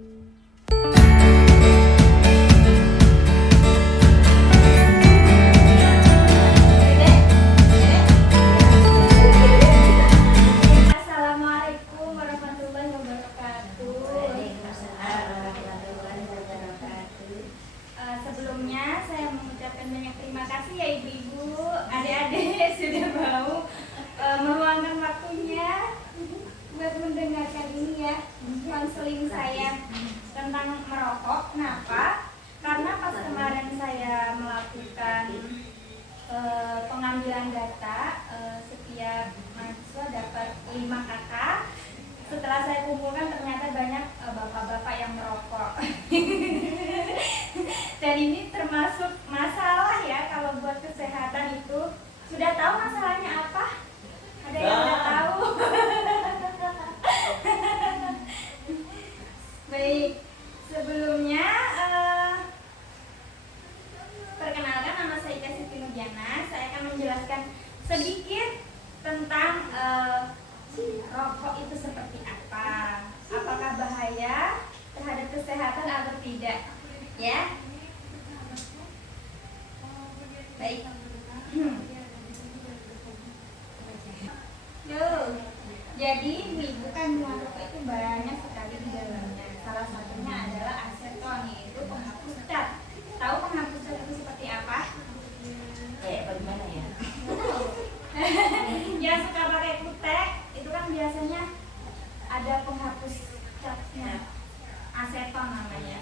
Assalamualaikum warahmatullahi wabarakatuh. Sebelumnya saya mengucapkan banyak terima kasih ya ibu-ibu, adik-adik sudah mau meluangkan waktunya buat mendengarkan ini ya, konseling saya tentang merokok. Kenapa? Karena pas kemarin saya melakukan pengambilan data, setiap mahasiswa dapat 5 kakak. Setelah saya kumpulkan ternyata banyak bapak-bapak yang merokok. Dan ini termasuk masalah ya kalau buat kesehatan itu. Sudah tahu masalahnya apa? Ada yang sudah tahu? Baik, sebelumnya perkenalkan, nama saya Ika Siti Nurjana. Saya akan menjelaskan sedikit tentang rokok itu seperti apa, apakah bahaya terhadap kesehatan atau tidak, ya. Baik. Jadi ibu kandungan rokok itu banyak sekali di dalamnya. Salah satunya adalah aseton, yaitu penghapus cat. Tahu penghapus cat itu seperti apa? Bagaimana ya? Yang suka pakai kutek itu kan biasanya ada penghapus catnya, aseton namanya.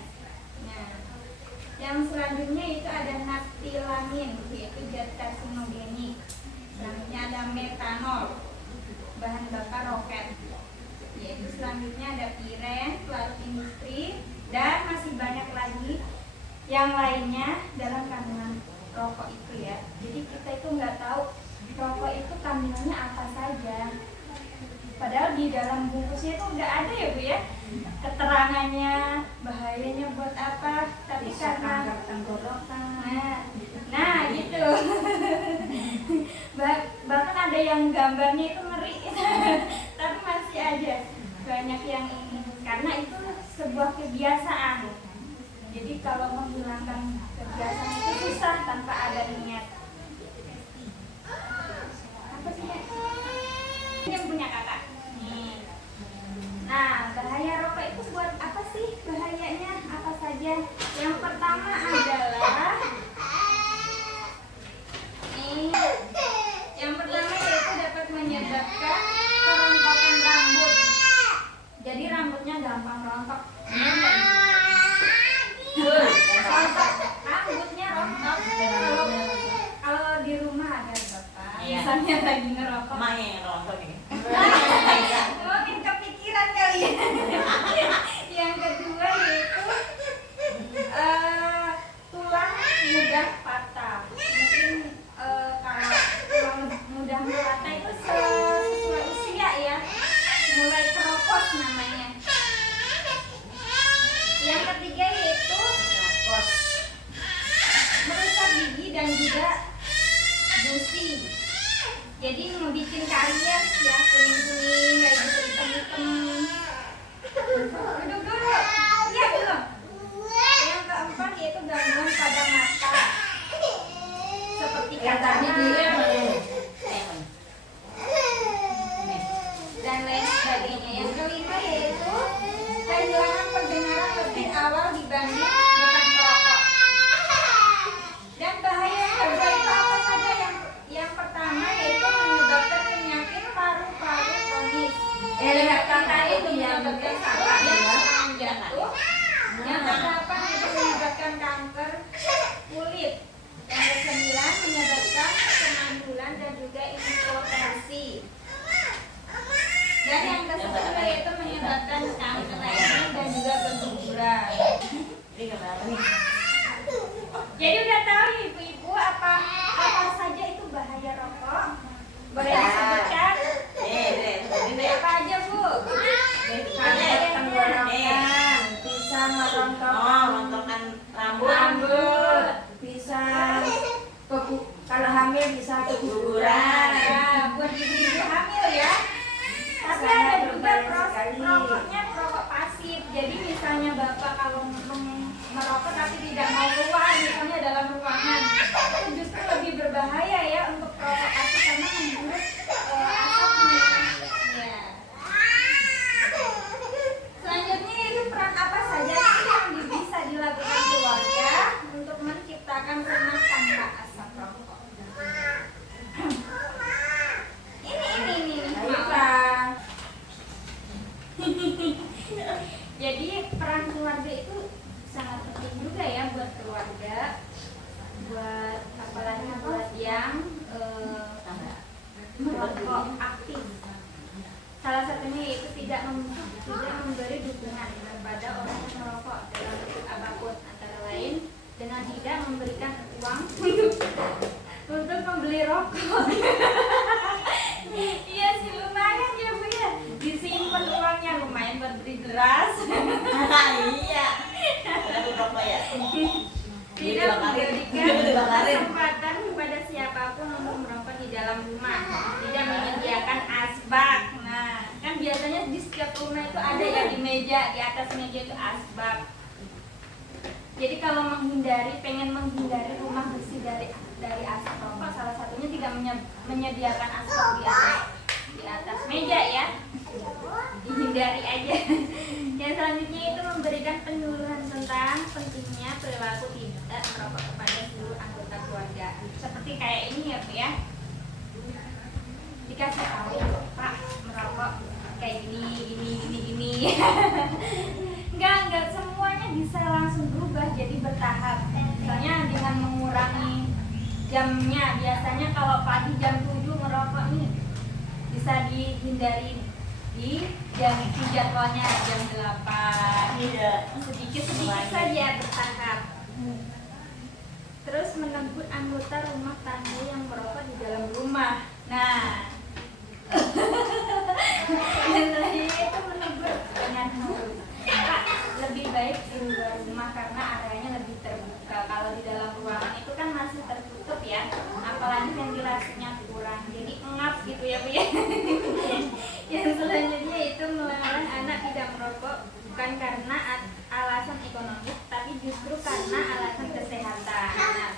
Nah, yang selanjutnya itu ada naftilamin, yaitu zat karsinogenik. Selanjutnya ada metanol, bahan bakar roket. Yaitu selanjutnya ada piren, pelarut industri, dan masih banyak lagi yang lainnya dalam kandungan rokok itu ya. Jadi kita itu nggak tahu rokok itu kandungannya apa saja. Padahal di dalam bungkusnya itu udah ada ya Bu ya, keterangannya, bahayanya buat apa. Tapi bisa karena tenggorokan. nah gitu. Bahkan ada yang gambarnya itu ngeri. Tapi masih aja banyak yang ini, karena itu sebuah kebiasaan. Jadi kalau menghilangkan kebiasaan itu susah tanpa ada niat. Apa sih ya? Yang punya kakak. Nih. Nah, bahaya rokok itu buat apa sih? Bahayanya apa saja? Yang pertama adalah yang pertama yaitu dapat menyebabkan kerontokan rambut. Jadi rambutnya gampang rontok. Rambutnya rontok. Kalau di rumah ada bapak, misalnya lagi ngerokok. Emaknya yang rontok ini. Mungkin kepikiran kali ya. Yang kedua yaitu tulang mudah patah. Mungkin kalau tulang mudah patah itu sesuai usia ya, mulai keropos namanya. Yang ketiga yaitu merusak gigi dan juga gusi. Jadi membuat karies ya, kuning-kuning kayak gitu, hitam-hitam. Duduk dulu. Iya belum. Yang keempat yaitu gangguan pada mata, seperti katarak dan lain sebagainya. Yang kelima yaitu kehilangan pendengaran lebih awal dibanding bukan perokok. Dan bahaya yang kedua itu apa saja? Yang pertama yaitu menyebabkan penyakit paru-paru kronis. Lihat kata itu menyebabkan saraf yang jatuh. Yang kedelapan itu menyebabkan kanker kulit. Yang kesembilan menyebabkan kemandulan dan juga impotensi. Dan yang ke-10 yaitu menyebabkan kanker rahim dan juga keguguran. Ini kenapa nih? Jadi udah tahu ibu-ibu apa saja itu bahaya rokok? Boleh disebutkan? Apa aja Bu? Tenggorokan, bisa merontokkan rambut, bisa kalau hamil bisa keguguran. Nah, buat ibu-ibu hamil ya. Tapi ada juga rokoknya rokok pasif. Jadi misalnya bapak kalau merokok tapi tidak mau keluar misalnya dalam ruangan, itu justru lebih berbahaya ya untuk perokok asap karena menghirup asapnya. Ya. Selanjutnya itu peran apa saja sih yang bisa dilakukan keluarga untuk menciptakan rumah tanpa asap rokok? Ini. Jadi peran keluarga itu sangat penting juga ya buat keluarga, buat apalagi buat yang merokok aktif. Salah satunya yaitu tidak memberi dukungan kepada orang yang merokok dalam bentuk apapun, antara lain dengan tidak memberikan uang untuk membeli rokok. Iya sih, lumayan ya Bu ya, disimpan uangnya, lumayan buat beli beras. Iya. Aku rokok ya. Tidak memberikan kesempatan kepada siapapun untuk merokok di dalam rumah, tidak menyediakan asbak. Nah, kan biasanya di setiap rumah itu ada ya, di meja, di atas meja itu asbak. Jadi kalau pengen menghindari rumah bersih dari asap rokok, salah satunya tidak menyediakan asbak di atas meja ya, dihindari aja. Yang selanjutnya itu memberikan penyuluhan tentang pentingnya perilaku tidak merokok kepada seluruh anggota keluarga. Seperti kayak ini ya Bu ya, dikasih tahu Pak merokok kayak gini. Enggak semuanya bisa langsung berubah, jadi bertahap. Misalnya dengan mengurangi jamnya, biasanya kalau pagi jam 7 merokok nih, bisa dihindari di jadwalnya jam 8. Iya. Sedikit saja bertahap. Terus menegur anggota rumah tangga yang merokok di dalam rumah. Nah, yang tadi itu menegur dengan halus. Pak, lebih baik di luar rumah karena areanya lebih terbuka. Kalau di dalam ruangan itu kan masih tertutup ya, apalagi ventilasinya kurang, jadi engap gitu ya Bu ya. Yang selanjutnya itu melarang anak tidak merokok bukan karena alasan ekonomis, tapi justru karena alasan kesehatan. Nah,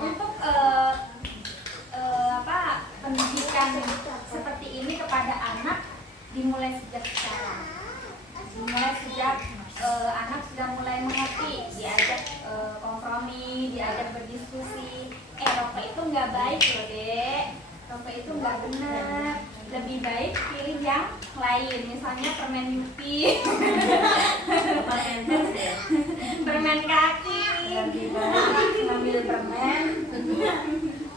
untuk pendidikan seperti ini kepada anak dimulai sejak sekarang. Dimulai sejak anak sudah mulai mengerti, diajak kompromi, diajak berdiskusi. Rokok itu nggak baik loh Dek, rokok itu nggak benar. Lebih baik pilih yang lain, misalnya permen Yupi, permen kaki. Lebih baik ngambil permen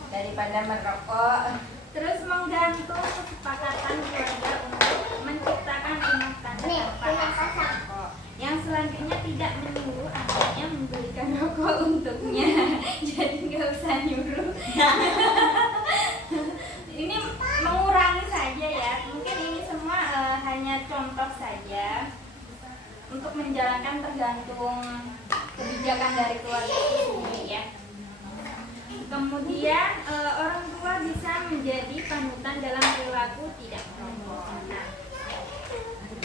daripada merokok. Terus menggantung kesepakatan keluarga untuk menciptakan rumah tangga tanpa asap rokok. Yang selanjutnya tidak menyuruh anaknya membelikan rokok untuknya. Jadi nggak usah nyuruh. Ini mengurangi saja ya. Mungkin ini semua hanya contoh saja untuk menjalankan tergantung kebijakan dari keluarga itu sendiri ya. Kemudian orang tua bisa menjadi panutan dalam perilaku tidak merokok. Nah,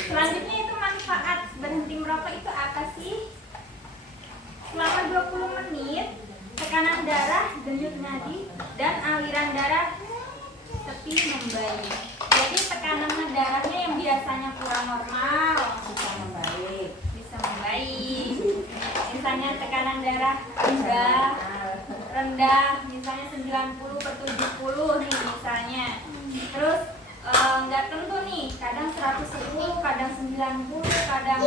selanjutnya itu manfaat berhenti merokok itu apa sih? Selama 20 menit tekanan darah, denyut nadi, dan aliran darah tepi membaik. Jadi tekanan darahnya yang biasanya kurang normal bisa membaik. Misalnya tekanan darah rendah misalnya 90/70 nih misalnya. Terus nggak tentu nih, kadang 110, kadang 90, kadang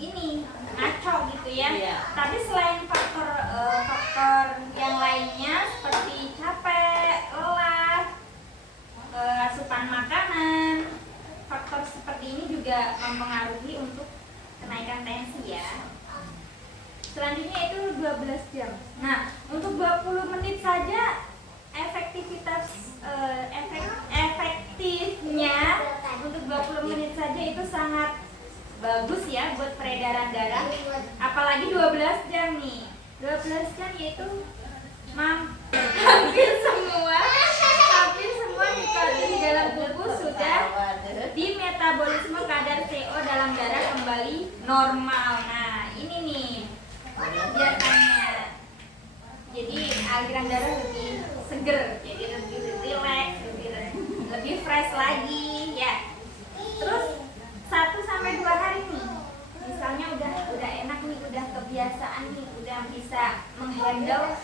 ini ngaco gitu ya. Tapi selain faktor yang lainnya seperti capek, lelah, asupan makanan, faktor seperti ini juga mempengaruhi untuk kenaikan tensi ya. Selanjutnya itu 12 jam. Nah, untuk 20 menit saja efektifnya untuk 20 menit saja itu sangat bagus ya buat peredaran darah. Apalagi 12 jam nih. 12 jam yaitu hampir semua nikotin di dalam tubuh sudah dimetabolisme, kadar CO dalam darah kembali kembali normal. Nah ini nih biasanya, jadi aliran darah lebih seger, jadi lebih rileks, lebih fresh lagi ya. Terus 1 sampai 2 hari nih, misalnya udah enak nih, udah kebiasaan nih, udah bisa menghandle,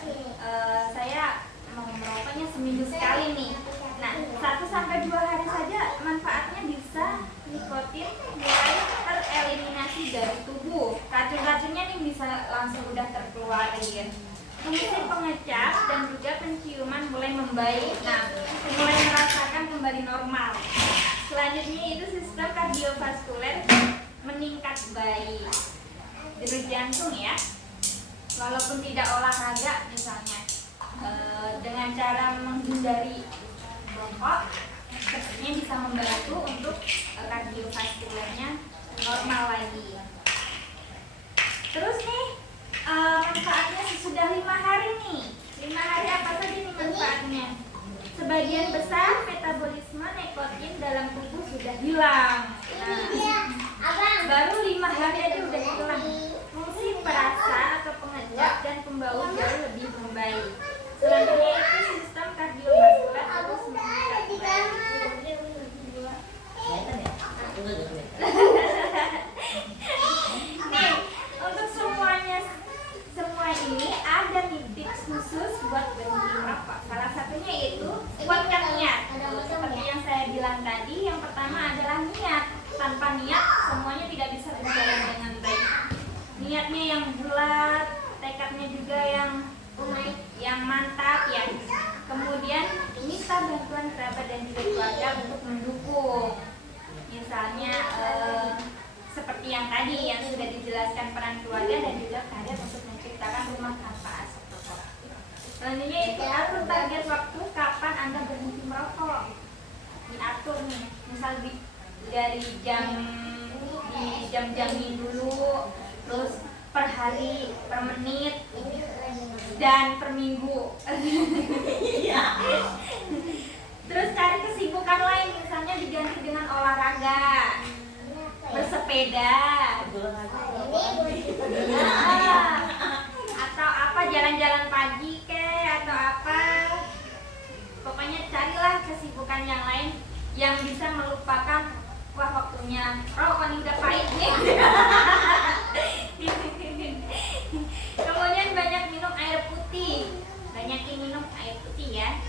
saya mau merokoknya seminggu sekali nih. Nah 1 sampai 2 hari saja manfaatnya bisa nikotin mulai tereliminasi dari tubuh. Racun-racunnya nih bisa langsung udah terkeluarin. Fungsi pengecap dan juga penciuman mulai membaik. Nah, mulai merasakan kembali normal. Selanjutnya itu sistem kardiovaskuler meningkat baik. Denyut jantung ya. Walaupun tidak olahraga misalnya, dengan cara menghindari rokok, sepertinya bisa membantu untuk kardiovaskulernya normal lagi. Terus nih manfaatnya sesudah 5 hari nih. 5 hari apa saja nih manfaatnya? Sebagian besar metabolisme nikotin dalam tubuh sudah hilang. Nah, baru 5 hari aja udah hilang. Fungsi perasa atau pengecap dan pembau jauh lebih membaik. Selanjutnya itu sistem kardiovaskuler terus meningkat baik. Nih, untuk semua ini ada nih tips khusus buat berhenti merokok. Salah satunya itu kuatkan niat. Seperti yang saya bilang tadi, yang pertama adalah niat. Tanpa niat semuanya tidak bisa berjalan dengan baik. Niatnya yang bulat, tekadnya juga yang mantap ya. Kemudian minta bantuan kerabat dan juga keluarga untuk mendukung. Misalnya seperti yang tadi yang sudah dijelaskan peran keluarga dan juga kehadiran untuk menciptakan rumah tanpa asap rokok. Selanjutnya itu atur target waktu kapan Anda berhenti merokok. Diatur nih, misal dari jam-jamin dulu, terus per hari, per menit, dan per minggu. Terus cari kesibukan lain, misalnya diganti dengan olahraga, bersepeda, atau apa, jalan-jalan pagi atau apa. Pokoknya carilah kesibukan yang lain yang bisa melupakan, wah waktunya rokok nih udah pahit nih. Kemudian banyak minum air putih. Banyakin minum air putih ya.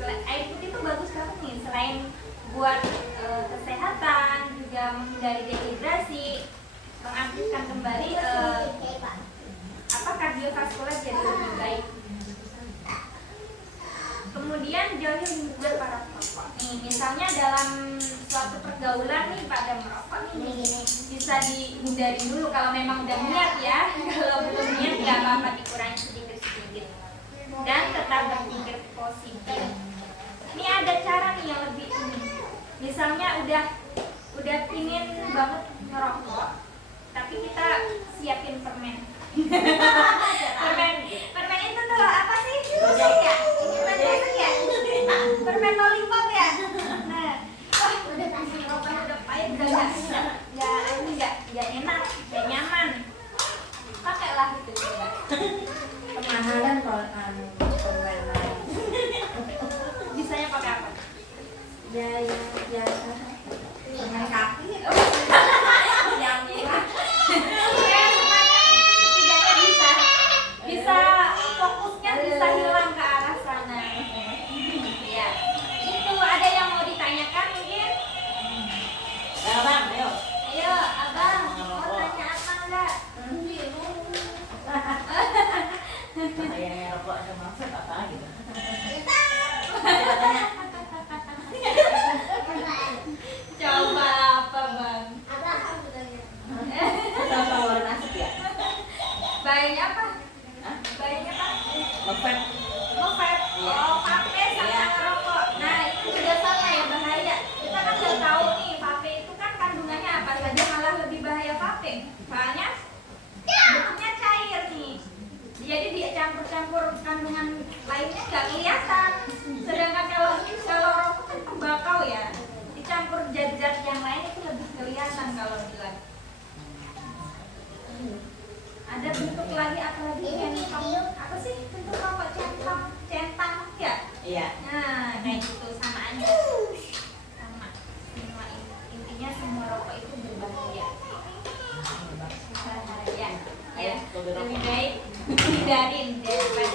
Air putih itu bagus banget nih, selain buat kesehatan, juga menghindari dehidrasi, mengaktifkan kembali kardiovaskuler jadi lebih baik. Kemudian jauhi lingkungan para perokok. Nih, misalnya dalam suatu pergaulan nih pada merokok nih, bisa dihindari dulu kalau memang udah niat ya. Kalau belum niat nggak apa-apa, dikurangi sedikit-sedikit. Dan tetap berpikir positif. Ini ada cara nih yang lebih unik. Misalnya udah pingin banget ngerokok, tapi kita siapin permen. permen itu tuh apa sih? Rusuk ya? Permen lollipop ya? Nah, wah udah kasih rokok udah pahit, nggak enak, nggak nyaman. Pakailah itu juga. Kemahalan kalau permen lain. Bisanya pakai apa? Ya biasa. Permen kaki. Yang murah. Bisa fokusnya bisa hilang ke arah sana. Ya, itu ada yang mau ditanyakan mungkin? Abang, ayo. Ayo, abang, mau tanya apa enggak? Kayaknya rokok sama vape apa gitu. Coba apa bang? Sama warna asap ya? Bahayanya apa? Hah? Bahayanya apa? Vape. Vape. Oh, vape sama rokok. Nah, itu juga sama ya, bahaya. Kita kan udah tahu nih, vape itu kan kandungannya apa saja, malah lebih bahaya vape. Soalnya bentuknya cair nih. Jadi dicampur-campur kandungan lainnya nggak kelihatan. Sedangkan kalau rokok kan tembakau ya, dicampur zat-zat yang lain itu lebih kelihatan kalau bilang. apalagi centang, apa sih bentuk rokok centang ya? Iya. Nah, kayak gitu sama aja. Sama. Semua intinya semua rokok itu berbahaya. Berbahaya. Ya, lebih baik hindarin daripada